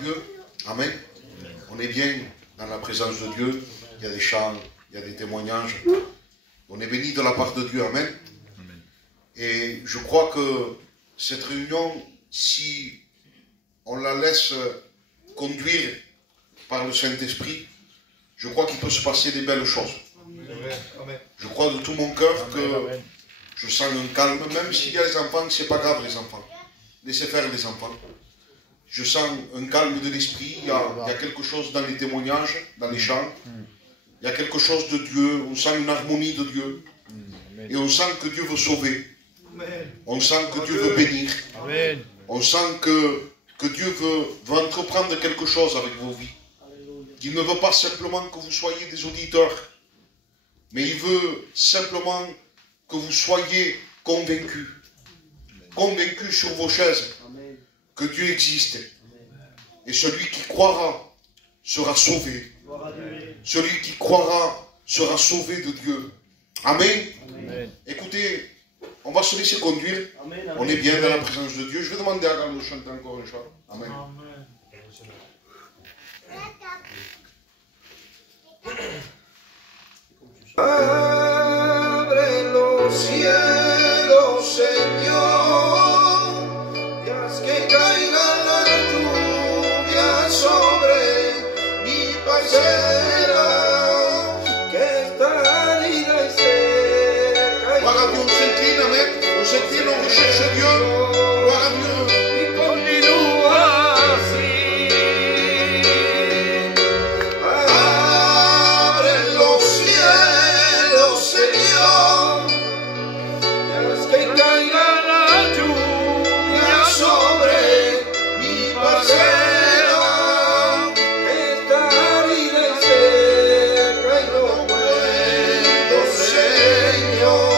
Dieu, Amen. On est bien dans la présence de Dieu. Il y a des chants, il y a des témoignages. On est béni de la part de Dieu, Amen. Et je crois que cette réunion, si on la laisse conduire par le Saint-Esprit, je crois qu'il peut se passer des belles choses. Je crois de tout mon cœur que je sens un calme, même s'il y a les enfants, c'est pas grave les enfants. Laissez faire les enfants. Je sens un calme de l'esprit, il y a quelque chose dans les témoignages, dans les chants. Il y a quelque chose de Dieu, on sent une harmonie de Dieu. Et on sent que Dieu veut sauver. On sent que Dieu veut bénir. On sent que Dieu veut entreprendre quelque chose avec vos vies. Il ne veut pas simplement que vous soyez des auditeurs, mais il veut simplement que vous soyez convaincus. Convaincus sur vos chaises que Dieu existe. Et celui qui croira sera sauvé. Celui qui croira sera sauvé de Dieu. Amen. Écoutez, on va se laisser conduire. On est bien dans la présence de Dieu. Je vais demander à Gall de chanter encore un chant. Amen. Abre los cielos, Señor, y haz que caiga la lluvia sobre mi parcela, que está árida y seca. Gloire à Dieu, on s'incline, Amen. On s'incline, on recherche Dieu. Gloire à Dieu. Y continúa así. Abre los cielos, Señor, y haz que caiga la lluvia sobre mi parcela, que está árida y seca y no puedo, Señor.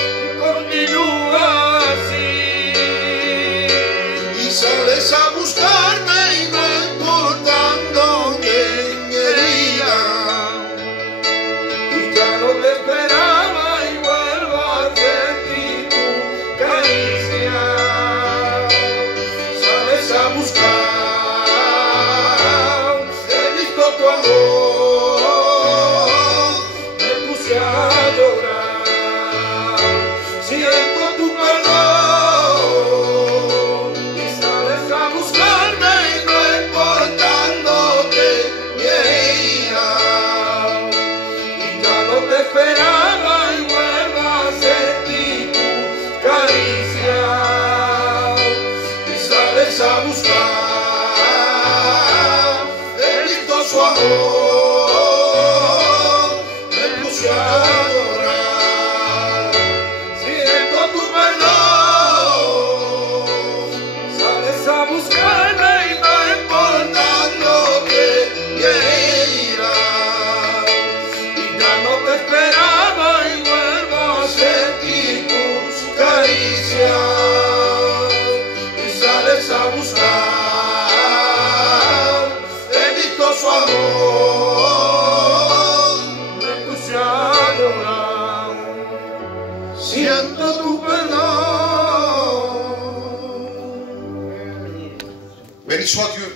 Y continúa así. Y sales a buscarme y no importando quién herida. Y ya no te esperaba y vuelvo a sentir tu caricia. Sales a buscar, he visto tu amor, me puse a llorar, siento tu perdón. Y sales a buscarme y no importandote mi herida. Y ya no te esperaba y vuelvo a sentir tus caricias. Y sales a buscar, he visto su amor, me puse a llorar, siento tu perdón. Sales a buscarme y no importando que mi herida. Y ya no te esperaba y vuelvo a sentir tus caricias. Y sales a buscar, he visto su amor, me puse a llorar, siento tu perdón. Béni soit Dieu.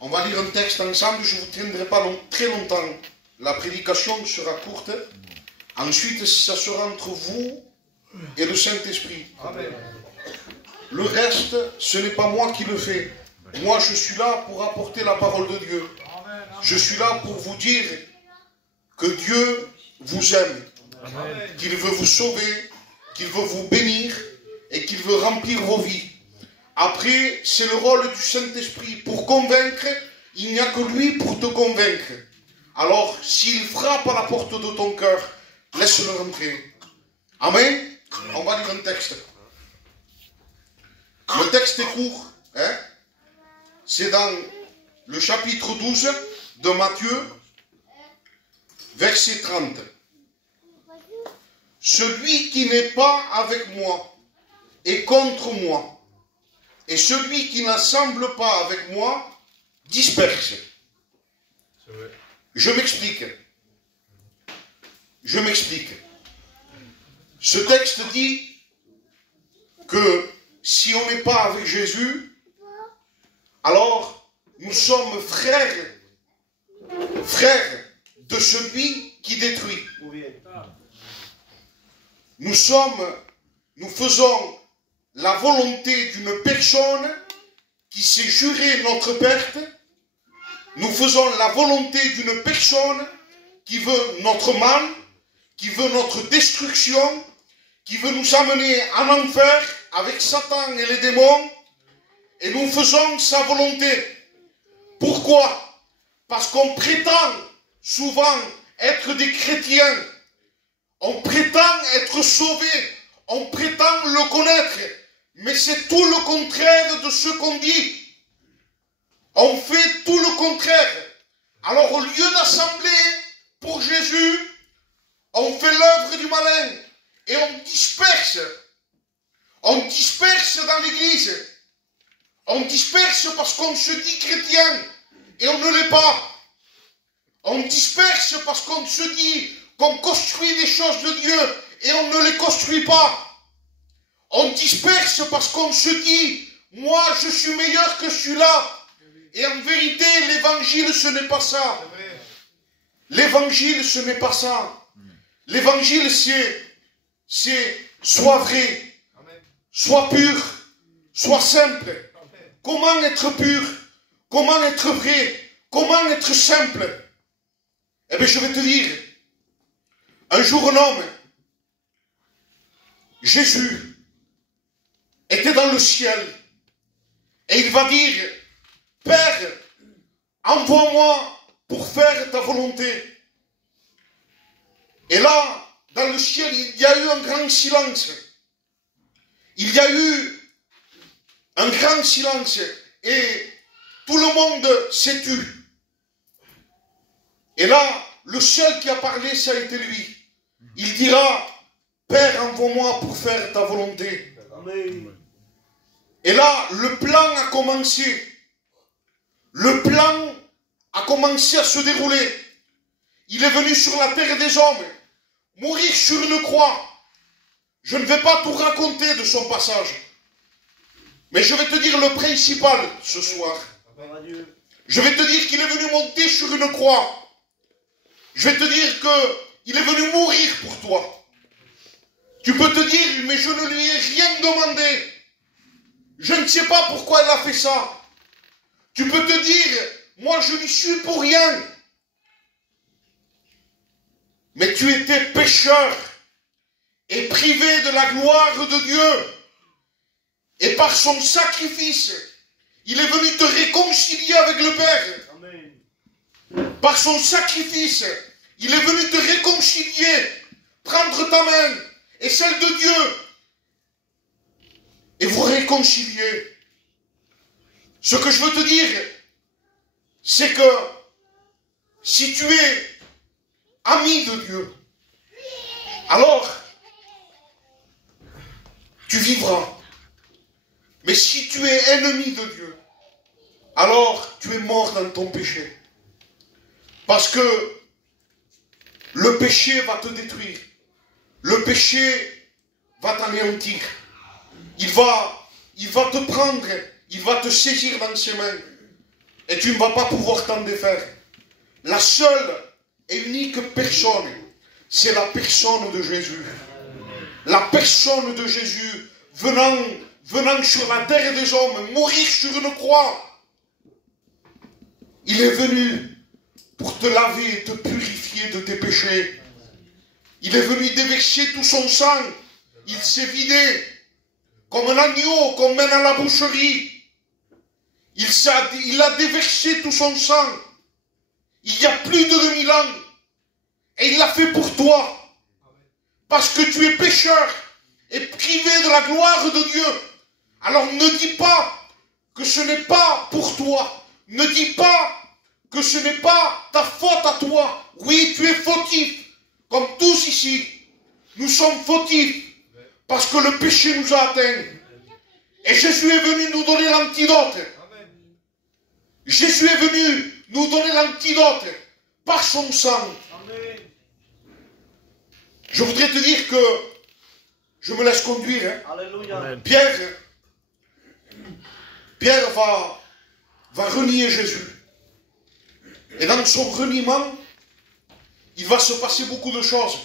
On va lire un texte ensemble, je ne vous tiendrai pas très longtemps. La prédication sera courte. Ensuite, ça sera entre vous et le Saint-Esprit. Le reste, ce n'est pas moi qui le fais. Moi, je suis là pour apporter la parole de Dieu. Je suis là pour vous dire que Dieu vous aime, qu'il veut vous sauver, qu'il veut vous bénir et qu'il veut remplir vos vies. Après, c'est le rôle du Saint-Esprit. Pour convaincre, il n'y a que lui pour te convaincre. Alors, s'il frappe à la porte de ton cœur, laisse-le rentrer. Amen. On va lire un texte. Le texte est court. Hein? C'est dans le chapitre 12 de Matthieu, verset 30. Celui qui n'est pas avec moi est contre moi. Et celui qui n'assemble pas avec moi disperse. Je m'explique. Je m'explique. Ce texte dit que si on n'est pas avec Jésus, alors nous sommes frères de celui qui détruit. Nous faisons la volonté d'une personne qui s'est juré notre perte. Nous faisons la volonté d'une personne qui veut notre mal, qui veut notre destruction, qui veut nous amener en enfer avec Satan et les démons. Et nous faisons sa volonté. Pourquoi? Parce qu'on prétend souvent être des chrétiens. On prétend être sauvés. On prétend le connaître. Mais c'est tout le contraire de ce qu'on dit. On fait tout le contraire. Alors au lieu d'assembler pour Jésus, on fait l'œuvre du malin. Et on disperse. On disperse dans l'église. On disperse parce qu'on se dit chrétien et on ne l'est pas. On disperse parce qu'on se dit qu'on construit des choses de Dieu et on ne les construit pas. On disperse parce qu'on se dit, moi je suis meilleur que celui-là. Et en vérité, l'évangile ce n'est pas ça. L'évangile ce n'est pas ça. L'évangile c'est soit vrai, soit pur, soit simple. Comment être pur? Comment être vrai? Comment être simple? Eh bien, je vais te dire, un jour un homme, Jésus, était dans le ciel, et il va dire, Père, envoie-moi pour faire ta volonté. Et là, dans le ciel, il y a eu un grand silence. Il y a eu un grand silence et tout le monde s'est tu. Et là, le seul qui a parlé, ça a été lui. Il dira, Père, envoie-moi pour faire ta volonté. Amen. Et là, le plan a commencé. Le plan a commencé à se dérouler. Il est venu sur la terre des hommes, mourir sur une croix. Je ne vais pas tout raconter de son passage. Mais je vais te dire le principal ce soir. Je vais te dire qu'il est venu monter sur une croix. Je vais te dire qu'il est venu mourir pour toi. Tu peux te dire, mais je ne lui ai rien demandé. Je ne sais pas pourquoi elle a fait ça. Tu peux te dire, moi je n'y suis pour rien. Mais tu étais pécheur et privé de la gloire de Dieu. Et par son sacrifice, il est venu te réconcilier avec le Père. Amen. Par son sacrifice, il est venu te réconcilier, prendre ta main et celle de Dieu et vous réconcilier. Ce que je veux te dire, c'est que si tu es ami de Dieu, alors tu vivras. Mais si tu es ennemi de Dieu, alors tu es mort dans ton péché. Parce que le péché va te détruire. Le péché va t'anéantir. Il va te prendre, il va te saisir dans ses mains. Et tu ne vas pas pouvoir t'en défaire. La seule et unique personne, c'est la personne de Jésus. La personne de Jésus venant sur la terre des hommes, mourir sur une croix. Il est venu pour te laver et te purifier de tes péchés. Il est venu déverser tout son sang. Il s'est vidé comme un agneau qu'on mène à la boucherie. Il a déversé tout son sang. Il y a plus de 2000 ans. Et il l'a fait pour toi. Parce que tu es pécheur et privé de la gloire de Dieu. Alors ne dis pas que ce n'est pas pour toi. Ne dis pas que ce n'est pas ta faute à toi. Oui, tu es fautif, comme tous ici. Nous sommes fautifs parce que le péché nous a atteints. Et Jésus est venu nous donner l'antidote. Jésus est venu nous donner l'antidote par son sang. Je voudrais te dire que je me laisse conduire. Hein. Pierre va renier Jésus. Et dans son reniement, il va se passer beaucoup de choses.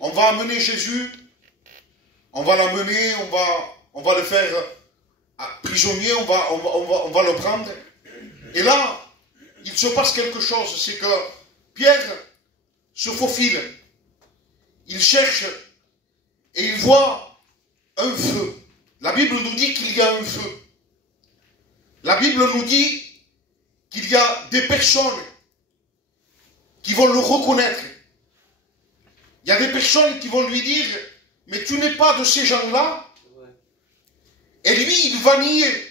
On va amener Jésus, on va l'amener, on va le faire prisonnier, on va le prendre. Et là, il se passe quelque chose, c'est que Pierre se faufile. Il cherche et il voit un feu. La Bible nous dit qu'il y a un feu. La Bible nous dit qu'il y a des personnes qui vont le reconnaître. Il y a des personnes qui vont lui dire, mais tu n'es pas de ces gens-là. Et lui, il va nier.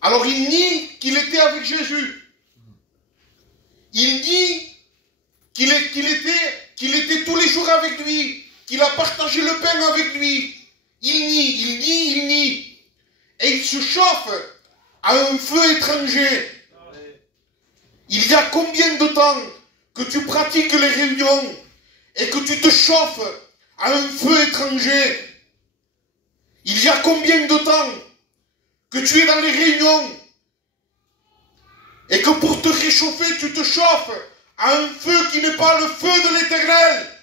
Alors il nie qu'il était avec Jésus. Il nie qu'il était tous les jours avec lui, qu'il a partagé le pain avec lui. Il nie. Et il se chauffe à un feu étranger. Il y a combien de temps que tu pratiques les réunions et que tu te chauffes à un feu étranger? Il y a combien de temps que tu es dans les réunions et que pour te réchauffer, tu te chauffes à un feu qui n'est pas le feu de l'Éternel,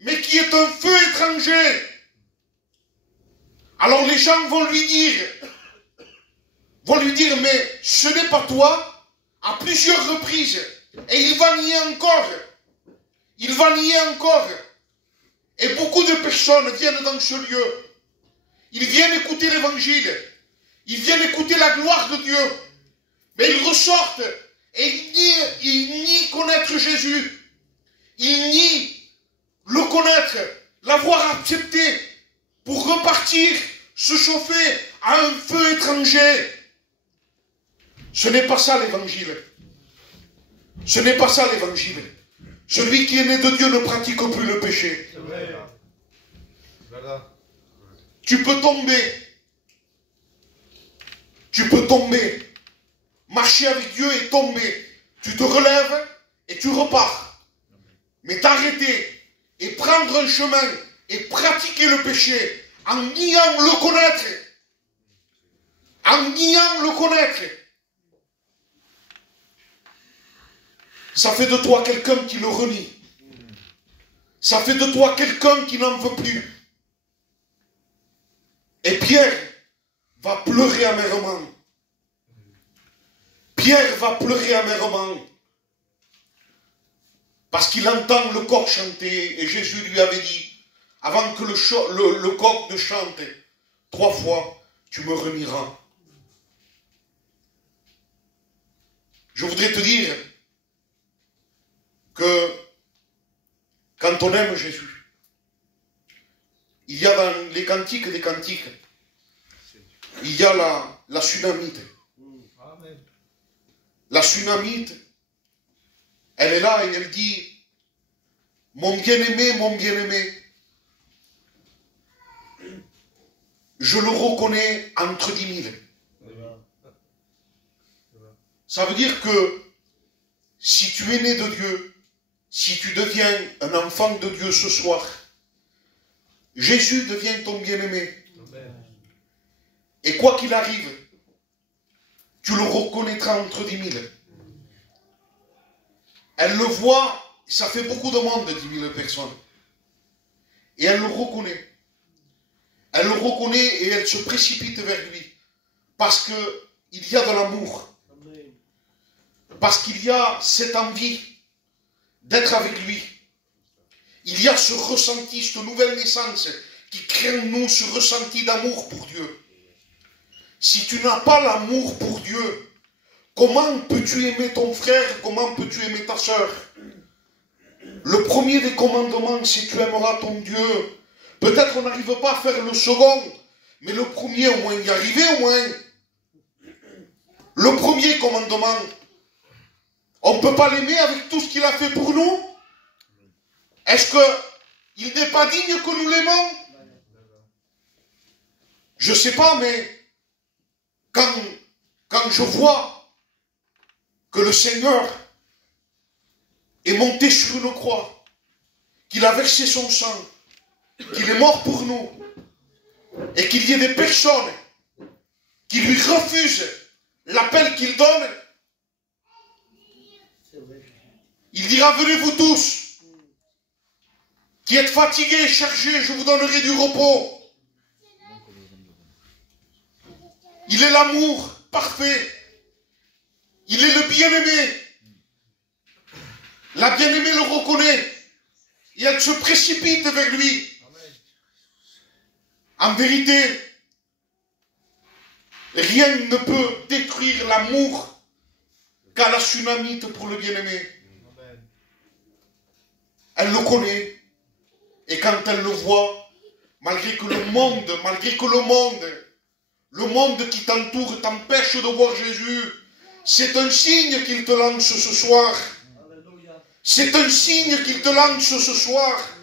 mais qui est un feu étranger? Alors les gens vont lui dire, mais ce n'est pas toi, à plusieurs reprises. Et il va nier encore. Il va nier encore. Et beaucoup de personnes viennent dans ce lieu. Ils viennent écouter l'évangile. Ils viennent écouter la gloire de Dieu. Mais ils ressortent et ils nient connaître Jésus. Ils nient le connaître, l'avoir accepté pour repartir, se chauffer à un feu étranger. Ce n'est pas ça l'évangile. Ce n'est pas ça l'évangile. Celui qui est né de Dieu ne pratique plus le péché. Tu peux tomber. Tu peux tomber. Marcher avec Dieu et tomber. Tu te relèves et tu repars. Mais t'arrêter et prendre un chemin et pratiquer le péché en niant le connaître. En niant le connaître. Ça fait de toi quelqu'un qui le renie. Ça fait de toi quelqu'un qui n'en veut plus. Et Pierre va pleurer amèrement. Pierre va pleurer amèrement. Parce qu'il entend le coq chanter. Et Jésus lui avait dit, avant que le coq ne chante 3 fois, tu me renieras. Je voudrais te dire que quand on aime Jésus, il y a dans les cantiques des cantiques, il y a la Sunamite. La Sunamite, elle est là et elle dit, mon bien-aimé, je le reconnais entre 10 000. Ça veut dire que si tu es né de Dieu, si tu deviens un enfant de Dieu ce soir, Jésus devient ton bien-aimé. Et quoi qu'il arrive, tu le reconnaîtras entre 10 000. Elle le voit, ça fait beaucoup de monde, 10 000 personnes. Et elle le reconnaît. Elle le reconnaît et elle se précipite vers lui. Parce qu'il y a de l'amour. Parce qu'il y a cette envie d'être avec lui. Il y a ce ressenti, cette nouvelle naissance qui crée en nous ce ressenti d'amour pour Dieu. Si tu n'as pas l'amour pour Dieu, comment peux-tu aimer ton frère? Comment peux-tu aimer ta soeur? Le premier des commandements, c'est tu aimeras ton Dieu. Peut-être on n'arrive pas à faire le second, mais le premier au moins, y arriver au moins. Le premier commandement, on ne peut pas l'aimer avec tout ce qu'il a fait pour nous? Est-ce qu'il n'est pas digne que nous l'aimons? Je ne sais pas, mais quand je vois que le Seigneur est monté sur une croix, qu'il a versé son sang, qu'il est mort pour nous, et qu'il y ait des personnes qui lui refusent l'appel qu'il donne, il dira, venez vous tous, qui êtes fatigués et chargés, je vous donnerai du repos. Il est l'amour parfait. Il est le bien-aimé. La bien-aimée le reconnaît. Et elle se précipite vers lui. En vérité, rien ne peut détruire l'amour qu'a la Sunamite pour le bien-aimé. Elle le connaît. Et quand elle le voit, malgré que le monde qui t'entoure t'empêche de voir Jésus, c'est un signe qu'il te lance ce soir. C'est un signe qu'il te lance ce soir.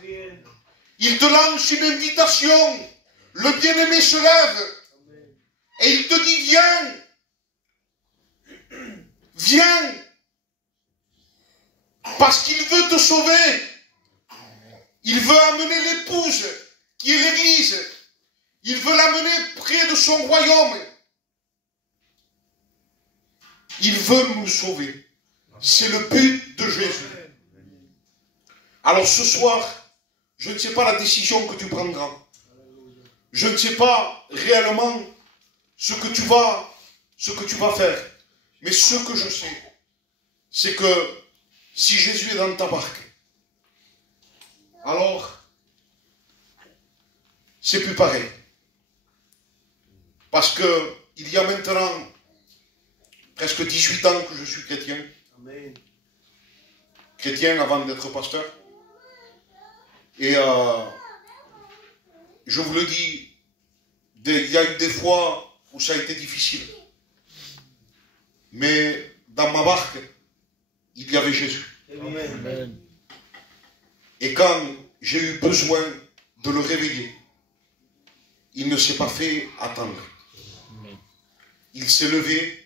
Il te lance une invitation. Le bien-aimé se lève et il te dit, viens. Viens. Parce qu'il veut te sauver. Il veut amener l'épouse qui est l'Église. Il veut l'amener près de son royaume. Il veut nous sauver. C'est le but de Jésus. Alors ce soir, je ne sais pas la décision que tu prendras. Je ne sais pas réellement ce que tu vas faire. Mais ce que je sais, c'est que si Jésus est dans ta barque, alors c'est plus pareil. Parce que il y a maintenant presque 18 ans que je suis chrétien. Amen. Chrétien avant d'être pasteur. Et je vous le dis, il y a eu des fois où ça a été difficile. Mais dans ma barque, il y avait Jésus. Amen. Et quand j'ai eu besoin de le réveiller, il ne s'est pas fait attendre. Il s'est levé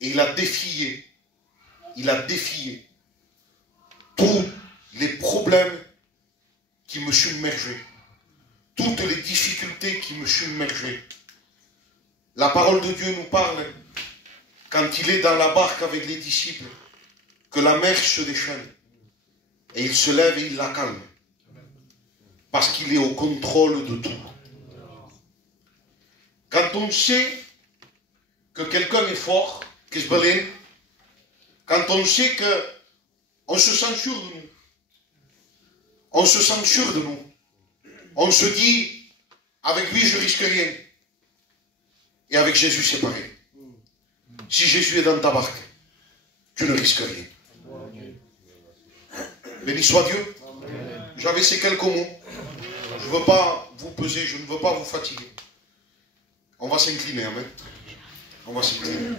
et il a défié tous les problèmes qui me submergeaient, toutes les difficultés qui me submergeaient. La parole de Dieu nous parle, quand il est dans la barque avec les disciples, que la mer se déchaîne. Et il se lève et il la calme. Parce qu'il est au contrôle de tout. Quand on sait que quelqu'un est fort, quand on sait qu'on se sent sûr de nous, on se sent sûr de nous, on se dit, avec lui je risque rien. Et avec Jésus c'est pareil. Si Jésus est dans ta barque, tu ne risques rien. Béni soit Dieu. J'avais ces quelques mots. Je ne veux pas vous peser, je ne veux pas vous fatiguer. On va s'incliner, amen. On va s'incliner.